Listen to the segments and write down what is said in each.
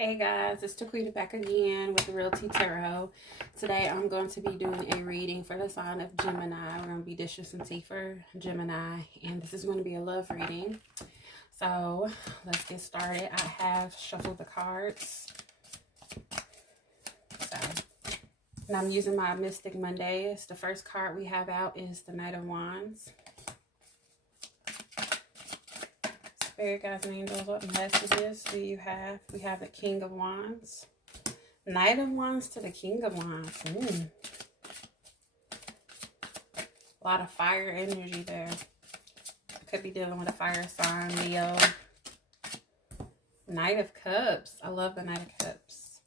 Hey guys, it's Taquita back again with the Realty Tarot. Today I'm going to be doing a reading for the sign of Gemini. We're going to be dishing some tea for Gemini, and this is going to be a love reading. So let's get started. I have shuffled the cards. And I'm using my Mystic Mondays. The first card we have out is the Knight of Wands. Spirit guides and angels, what messages do you have? We have the King of Wands. Knight of Wands to the King of Wands. A lot of fire energy there. Could be dealing with a fire sign, Leo. Knight of Cups. I love the Knight of Cups.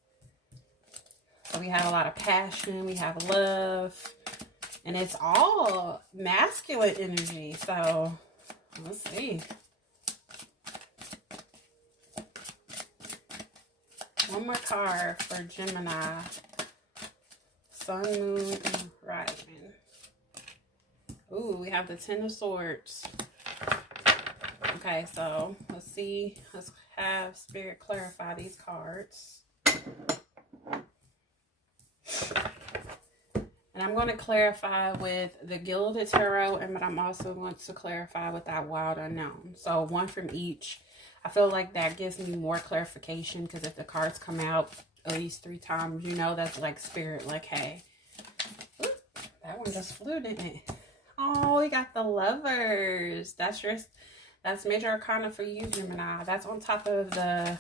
So we have a lot of passion. We have love. And it's all masculine energy. So let's see. One more card for Gemini. Sun, Moon, and Rising. Ooh, we have the Ten of Swords. Okay, so let's see. Let's have Spirit clarify these cards. And I'm going to clarify with the Gilded Tarot, but I'm also going to clarify with that Wild Unknown. So one from each. I feel like that gives me more clarification, because if the cards come out at least 3 times, you know that's like Spirit, like, hey. Ooh, that one just flew, didn't it? Oh, we got the Lovers. That's Major Arcana for you, Gemini. That's on top of the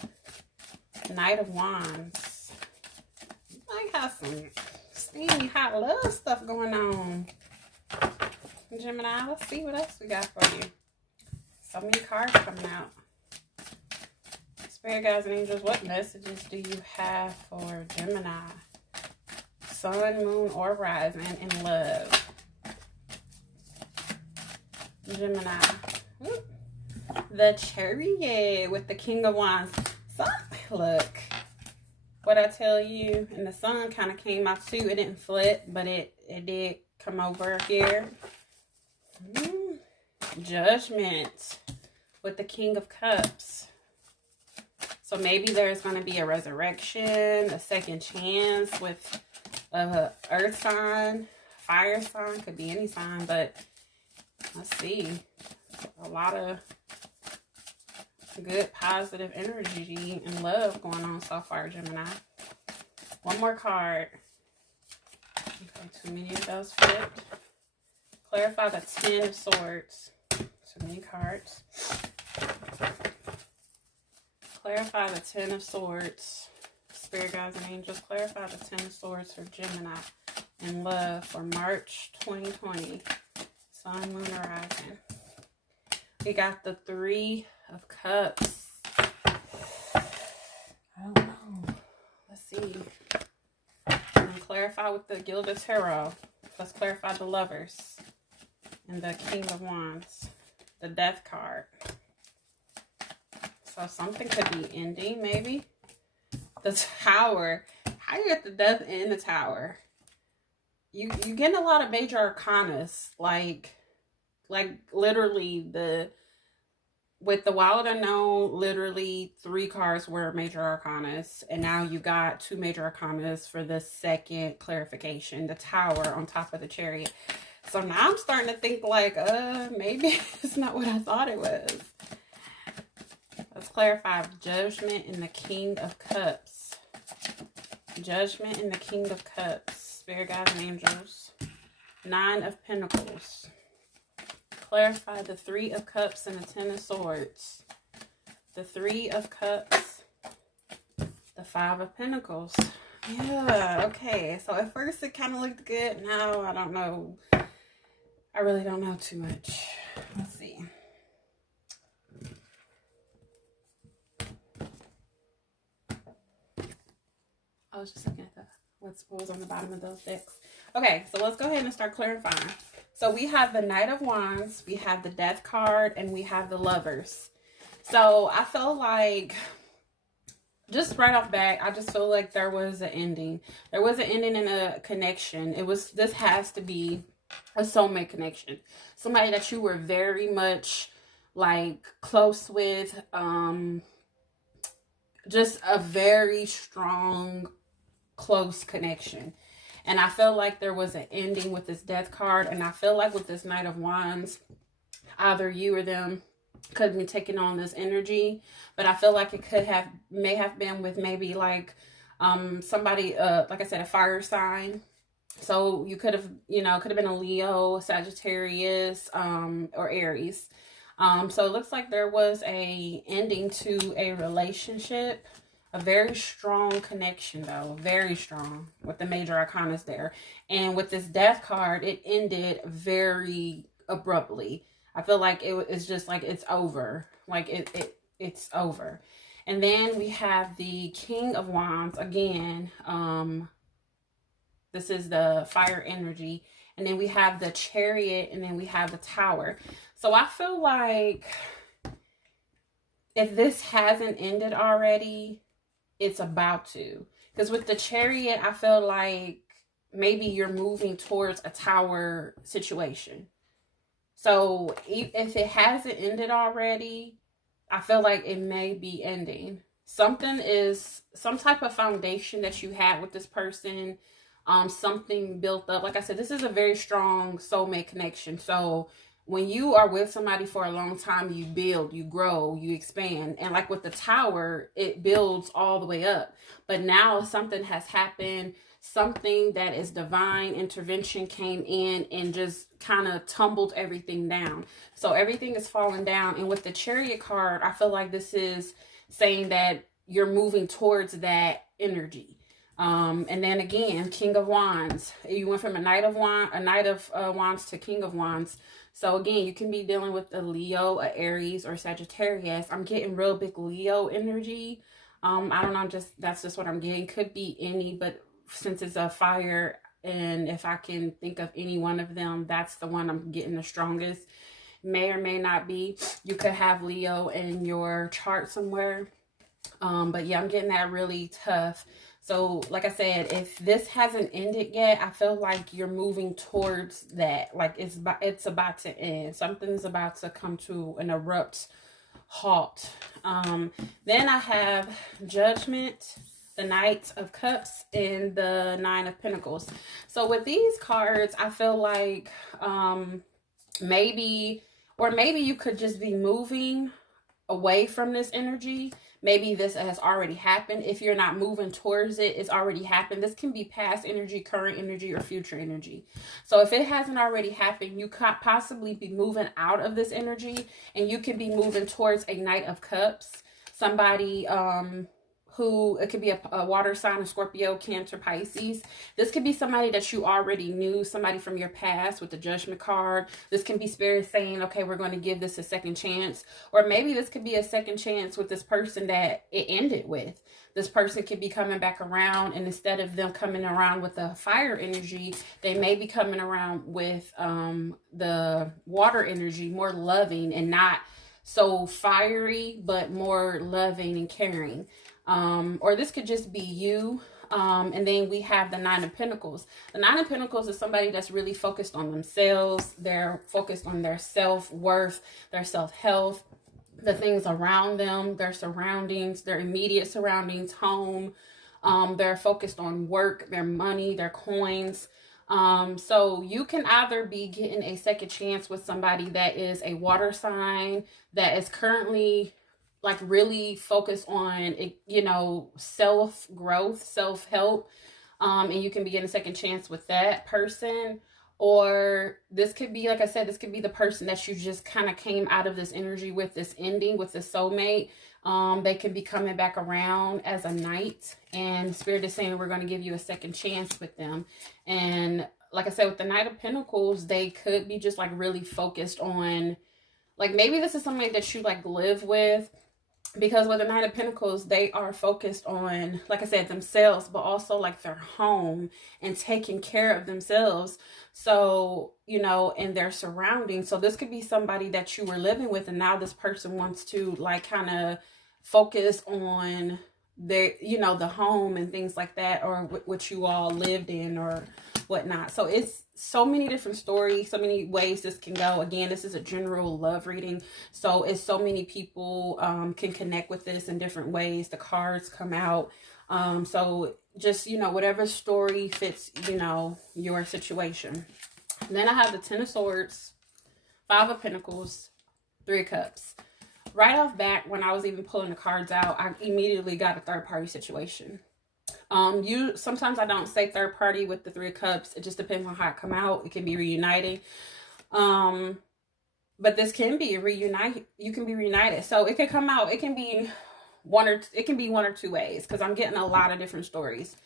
Knight of Wands. I have some steamy hot love stuff going on. Gemini, let's see what else we got for you. So many cards coming out. Spirit guides and angels, what messages do you have for Gemini? Sun, Moon, or Rising in love. Gemini. Ooh. The Chariot with the King of Wands. So, look. What I tell you, and the sun kind of came out too. It didn't flip, but it did come over here. Judgment with the King of Cups. So maybe there's going to be a resurrection, a second chance with earth sign, fire sign, could be any sign, but let's see. A lot of good positive energy and love going on so far, Gemini. One more card. Okay, too many of those flipped. Clarify the Ten of Swords. Too many cards. Clarify the Ten of Swords. Spirit guides and angels, clarify the Ten of Swords for Gemini in love for March 2020. Sun, Moon, Rising. We got the Three of Cups. I don't know. Let's see. And clarify with the Gilded Tarot. Let's clarify the Lovers. And the King of Wands. The Death card. So something could be ending, maybe. The Tower. How you get the Death in the Tower? You getting a lot of major arcanas. Like literally with the Wild Unknown, literally 3 cards were major arcanas. And now you got 2 major arcanas for the second clarification. The Tower on top of the Chariot. So now I'm starting to think like, maybe it's not what I thought it was. Let's clarify Judgment and the King of Cups. Judgment and the King of Cups. Spirit guides and angels. 9 of Pentacles. Clarify the 3 of Cups and the 10 of Swords. The 3 of Cups. The 5 of Pentacles. Yeah, okay. So at first it kind of looked good. Now I don't know. I really don't know too much. Let's see. I was just looking at what was on the bottom of those decks. Okay, so let's go ahead and start clarifying. So we have the Knight of Wands, we have the Death card, and we have the Lovers. So I feel like, just right off bat, I just feel like there was an ending. There was an ending in a connection. This has to be a soulmate connection. Somebody that you were very much like close with, just a very strong, close connection. And I feel like there was an ending with this death card. And I feel like with this Knight of Wands, either you or them could be taking on this energy. But I feel like it may have been with maybe like somebody, like I said, a fire sign. So you could have, could have been a Leo, Sagittarius, or Aries. So it looks like there was a ending to a relationship. A very strong connection, though. Very strong with the major arcanas there. And with this death card, it ended very abruptly. I feel like it's just like it's over. Like it's over. And then we have the King of Wands. Again, this is the fire energy. And then we have the Chariot. And then we have the Tower. So I feel like if this hasn't ended already, it's about to. Because with the Chariot, I feel like maybe you're moving towards a tower situation. So if it hasn't ended already, I feel like it may be ending. Some type of foundation that you had with this person, something built up. Like I said, this is a very strong soulmate connection. So when you are with somebody for a long time, you build, you grow, you expand. And like with the Tower, it builds all the way up. But now something has happened, something that is divine intervention came in and just kind of tumbled everything down. So everything is falling down. And with the Chariot card, I feel like this is saying that you're moving towards that energy. And then again, King of Wands. You went from a Knight of Wands to King of Wands. So again, you can be dealing with a Leo, a Aries, or Sagittarius. I'm getting real big Leo energy. I don't know, that's just what I'm getting. Could be any, but since it's a fire, and if I can think of any one of them, that's the one I'm getting the strongest. May or may not be. You could have Leo in your chart somewhere. But yeah, I'm getting that really tough. So like I said, if this hasn't ended yet, I feel like you're moving towards that. Like it's about to end. Something's about to come to an abrupt halt. Then I have Judgment, the Knight of Cups, and the Nine of Pentacles. So with these cards, I feel like maybe you could just be moving away from this energy. Maybe this has already happened. If you're not moving towards it, it's already happened. This can be past energy, current energy, or future energy. So if it hasn't already happened, you could possibly be moving out of this energy, and you could be moving towards a Knight of Cups. Somebody who, it could be a water sign, a Scorpio, Cancer, Pisces. This could be somebody that you already knew, somebody from your past with the Judgment card. This can be Spirit saying, okay, we're going to give this a second chance. Or maybe this could be a second chance with this person that it ended with. This person could be coming back around, and instead of them coming around with the fire energy, they may be coming around with the water energy, more loving and not so fiery, but more loving and caring. Or this could just be you. And then we have the Nine of Pentacles. The Nine of Pentacles is somebody that's really focused on themselves. They're focused on their self-worth, their self-health, the things around them, their surroundings, their immediate surroundings, home. They're focused on work, their money, their coins. So you can either be getting a second chance with somebody that is a water sign that is currently like really focused on, self-growth, self-help. And you can be getting a second chance with that person. Or this could be, like I said, this could be the person that you just kind of came out of this energy with, this ending with the soulmate. They can be coming back around as a knight, and Spirit is saying we're going to give you a second chance with them. And like I said, with the Knight of Pentacles, they could be just like really focused on, like maybe this is somebody that you like live with, because with the Knight of Pentacles, they are focused on, like I said, themselves, but also like their home and taking care of themselves. So, in their surroundings. So this could be somebody that you were living with, and now this person wants to like kind of focus on their, you know, the home and things like that, or what you all lived in or whatnot. So it's so many different stories, so many ways this can go. Again, this is a general love reading, so it's so many people can connect with this in different ways. The cards come out, so just, you know, whatever story fits, you know, your situation. And then I have the Ten of Swords, Five of Pentacles, Three of Cups. Right off back, when I was even pulling the cards out, I immediately got a third party situation. Sometimes I don't say third party with the Three of Cups. It just depends on how it come out. It can be reuniting. But this can be reunite. You can be reunited. So it can come out. It can be one or two ways, because I'm getting a lot of different stories.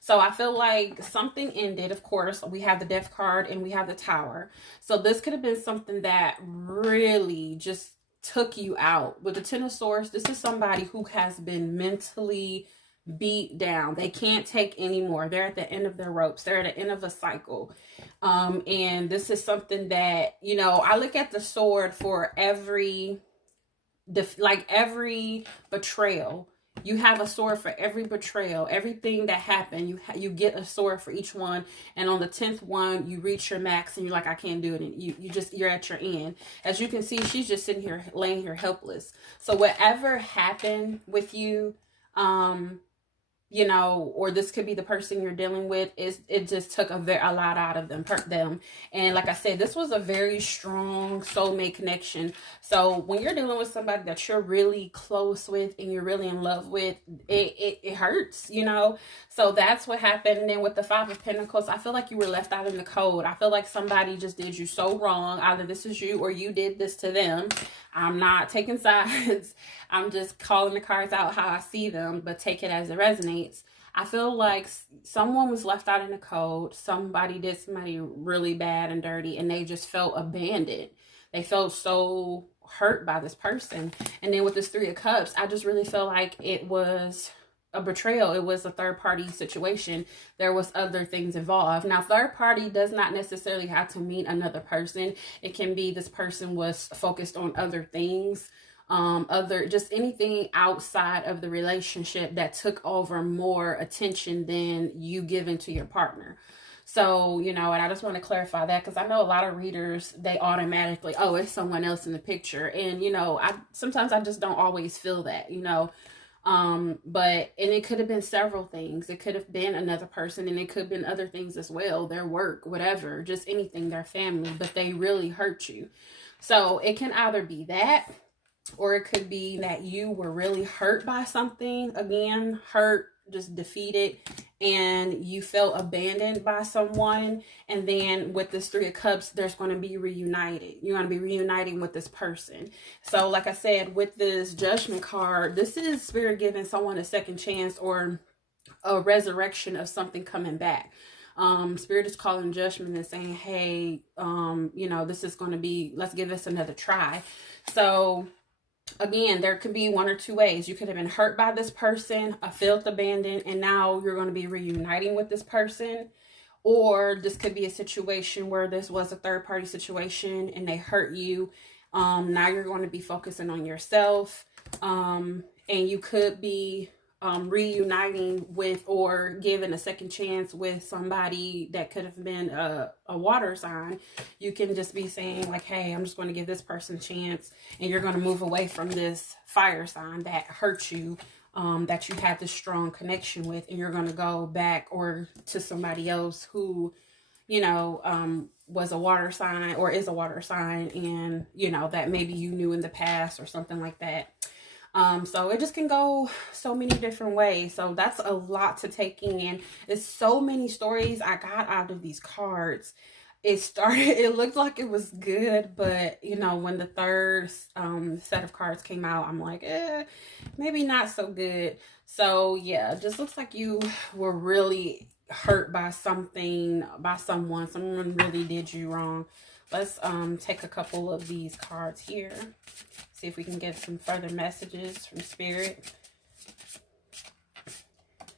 So I feel like something ended. Of course, we have the Death card and we have the Tower. So this could have been something that really just took you out. With the Ten of Swords, this is somebody who has been mentally beat down. They can't take anymore. They're at the end of their ropes. They're at the end of a cycle. And this is something that, you know, I look at the sword for every betrayal. You have a sword for every betrayal. Everything that happened, you get a sword for each one. And on the 10th one, you reach your max and you're like, I can't do it. And you're at your end. As you can see, she's just sitting here, laying here helpless. So whatever happened with you, you know, or this could be the person you're dealing with, it just took a lot out of them, hurt them. And like I said, this was a very strong soulmate connection. So when you're dealing with somebody that you're really close with and you're really in love with, it hurts, you know. So that's what happened. And then with the Five of Pentacles, I feel like you were left out in the cold. I feel like somebody just did you so wrong. Either this is you or you did this to them. I'm not taking sides. I'm just calling the cards out how I see them, but take it as it resonates. I feel like someone was left out in the cold. Somebody did somebody really bad and dirty, and they just felt abandoned. They felt so hurt by this person. And then with this Three of Cups, I just really feel like it was a betrayal. It was a third party situation. There was other things involved. Now, third party does not necessarily have to mean another person. It can be this person was focused on other things, just anything outside of the relationship that took over more attention than you giving to your partner. So, you know, and I just want to clarify that, because I know a lot of readers, they automatically, oh, it's someone else in the picture. And, you know, sometimes I just don't always feel that, you know. And it could have been several things. It could have been another person, and it could have been other things as well, their work, whatever, just anything, their family, but they really hurt you. So it can either be that, or it could be that you were really hurt by something, again, hurt, just defeated, and you felt abandoned by someone. And then with this Three of Cups, there's going to be reunited. You're going to be reuniting with this person. So like I said, with this Judgment card, this is Spirit giving someone a second chance or a resurrection of something coming back. Spirit is calling judgment and saying, hey, you know, this is going to be, let's give this another try. So again, there could be one or two ways. You could have been hurt by this person, felt abandoned, and now you're going to be reuniting with this person. Or this could be a situation where this was a third party situation and they hurt you. Now you're going to be focusing on yourself. And you could be reuniting with or giving a second chance with somebody that could have been a water sign. You can just be saying like, hey, I'm just going to give this person a chance, and you're going to move away from this fire sign that hurt you, that you had this strong connection with, and you're going to go back or to somebody else who, you know, was a water sign or is a water sign, and, you know, that maybe you knew in the past or something like that. So it just can go so many different ways. So that's a lot to take in. There's so many stories I got out of these cards. It looked like it was good, but you know, when the third set of cards came out, I'm like, maybe not so good. So yeah, it just looks like you were really hurt by something, by someone really did you wrong. Let's take a couple of these cards here. See if we can get some further messages from Spirit.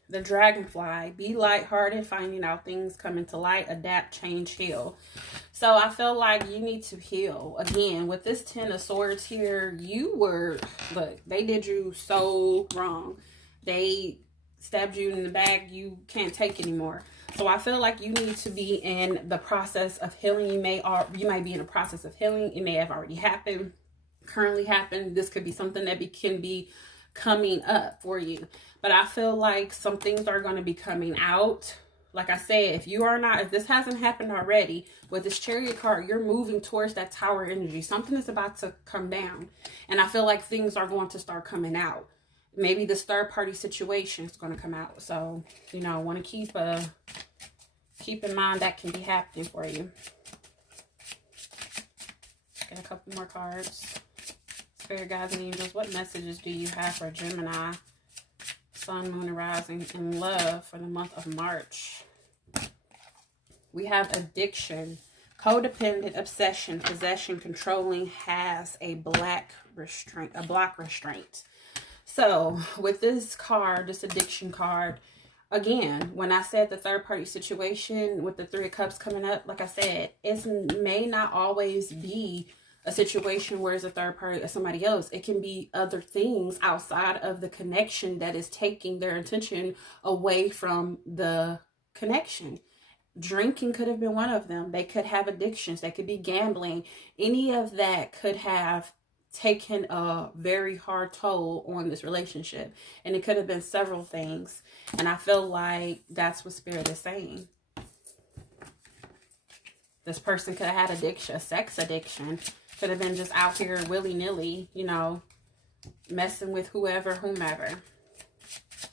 The Dragonfly. Be lighthearted, finding out things coming to light, adapt, change, heal. So I feel like you need to heal. Again, with this Ten of Swords here, look, they did you so wrong. they stabbed you in the back, you can't take anymore. So I feel like you need to be in the process of healing. You might be in a process of healing. It may have already happened, currently happened. This could be something that can be coming up for you. But I feel like some things are going to be coming out. Like I said, if this hasn't happened already, with this Chariot card, you're moving towards that Tower energy. Something is about to come down. And I feel like things are going to start coming out. Maybe this third party situation is going to come out. So, you know, want to keep in mind that can be happening for you. Get a couple more cards. Spirit guides and angels, what messages do you have for Gemini, Sun, Moon, and Rising in love for the month of March? We have addiction, codependent, obsession, possession, controlling, has a block restraint. So with this card, this addiction card, again, when I said the third party situation with the Three of Cups coming up, like I said, it may not always be a situation where it's a third party or somebody else. It can be other things outside of the connection that is taking their attention away from the connection. Drinking could have been one of them. They could have addictions. They could be gambling. Any of that could have taken a very hard toll on this relationship. And it could have been several things. And I feel like that's what Spirit is saying. This person could have had addiction, a sex addiction. Could have been just out here willy-nilly, you know, messing with whomever.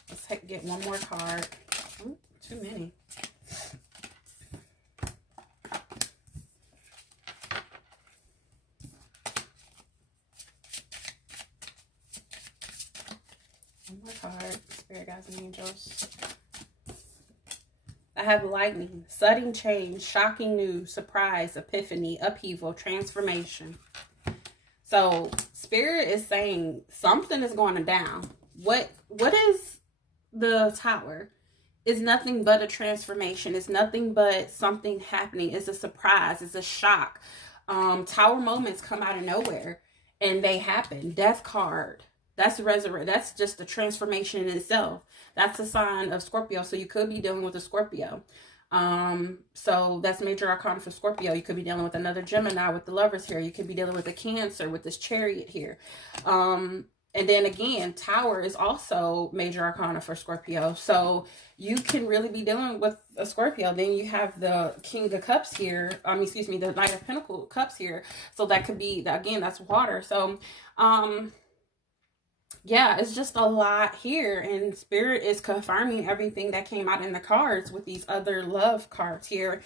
Let's get one more card. Ooh, too many. One more card. Spirit guides and angels. I have lightning, sudden change, shocking news, surprise, epiphany, upheaval, transformation. So Spirit is saying something is going down. What is the Tower? It's nothing but a transformation. It's nothing but something happening. It's a surprise. It's a shock. Tower moments come out of nowhere and they happen. Death card. That's resurrect. That's just the transformation in itself. That's a sign of Scorpio. So you could be dealing with a Scorpio. So that's major arcana for Scorpio. You could be dealing with another Gemini with the Lovers here. You could be dealing with a Cancer with this Chariot here. And then again, Tower is also major arcana for Scorpio. So you can really be dealing with a Scorpio. Then you have the King of Cups here. The Knight of Pentacles Cups here. So that could be, again, that's water. So, yeah, it's just a lot here, and Spirit is confirming everything that came out in the cards with these other love cards here.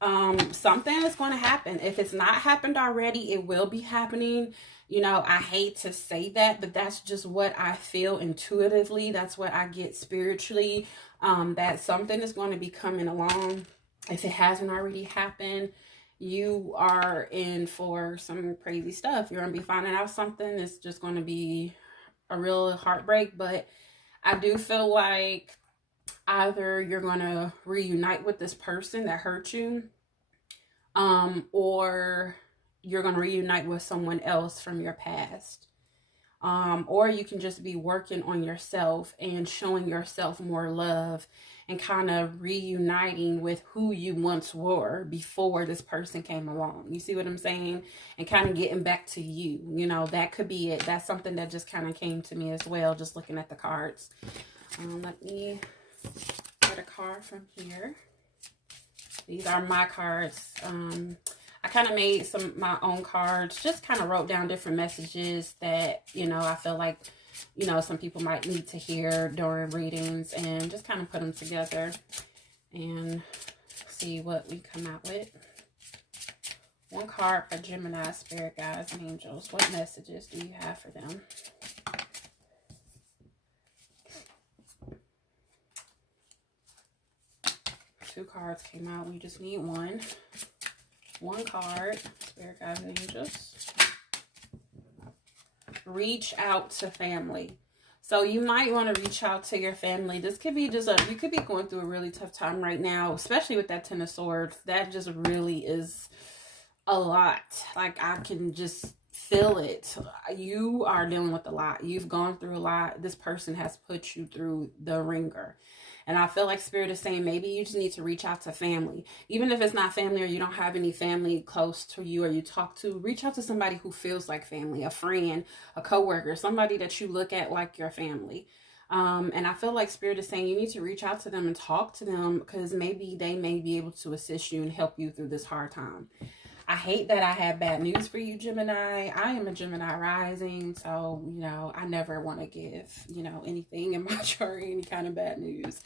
Something is going to happen. If it's not happened already, it will be happening. You know, I hate to say that, but that's just what I feel intuitively. That's what I get spiritually, that something is going to be coming along. If it hasn't already happened, you are in for some crazy stuff. You're going to be finding out something. It's just going to be a real heartbreak. But I do feel like either you're going to reunite with this person that hurt you, or you're going to reunite with someone else from your past. Or you can just be working on yourself and showing yourself more love and kind of reuniting with who you once were before this person came along. You see what I'm saying? And kind of getting back to you. You know, that could be it. That's something that just kind of came to me as well, just looking at the cards. Let me get a card from here. These are my cards. I kind of made my own cards, just kind of wrote down different messages that, you know, I feel like, you know, some people might need to hear during readings, and just kind of put them together and see what we come out with. One card for Gemini, Spirit guides, and angels. What messages do you have for them? Two cards came out. We just need one. One card, Spirit guides and angels. Reach out to family. So you might want to reach out to your family. This could be just you could be going through a really tough time right now, especially with that Ten of Swords. That just really is a lot. Like, I can just feel it. You are dealing with a lot. You've gone through a lot. This person has put you through the ringer. And I feel like Spirit is saying maybe you just need to reach out to family. Even if it's not family or you don't have any family close to you or you talk to, reach out to somebody who feels like family, a friend, a coworker, somebody that you look at like your family. And I feel like Spirit is saying you need to reach out to them and talk to them because maybe they may be able to assist you and help you through this hard time. I hate that I have bad news for you, Gemini. I am a Gemini rising, so, I never want to give, anything in my chart, any kind of bad news.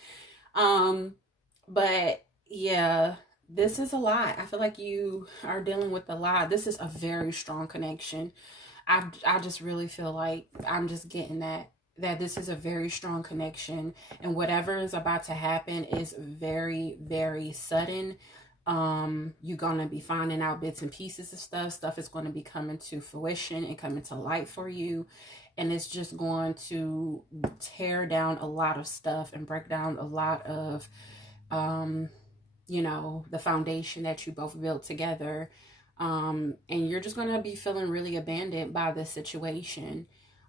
But yeah, this is a lot. I feel like you are dealing with a lot. This is a very strong connection. I just really feel like I'm just getting that this is a very strong connection, and whatever is about to happen is very, very sudden. You're gonna be finding out bits and pieces of stuff is going to be coming to fruition and coming to light for you, and it's just going to tear down a lot of stuff and break down a lot of the foundation that you both built together. And you're just going to be feeling really abandoned by this situation.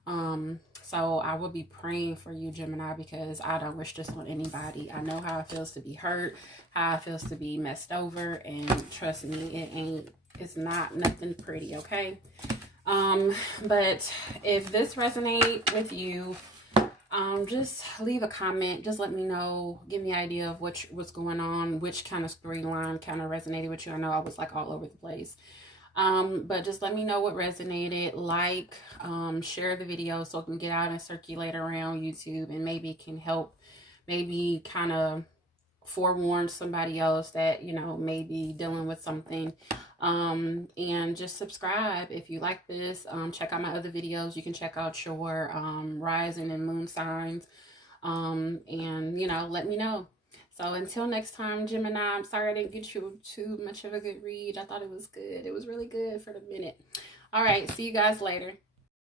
So I will be praying for you, Gemini, because I don't wish this on anybody. I know how it feels to be hurt, how it feels to be messed over, and trust me, it's not nothing pretty, okay? But if this resonates with you, just leave a comment. Just let me know. Give me an idea of what's going on, which kind of storyline kind of resonated with you. I know I was like all over the place. But just let me know what resonated. Share the video so it can get out and circulate around YouTube, and maybe it can help, maybe kind of forewarn somebody else that, may be dealing with something. And just subscribe if you like this. Check out my other videos. You can check out your rising and moon signs. And, let me know. So until next time, Gemini, I'm sorry I didn't get you too much of a good read. I thought it was good. It was really good for the minute. All right. See you guys later.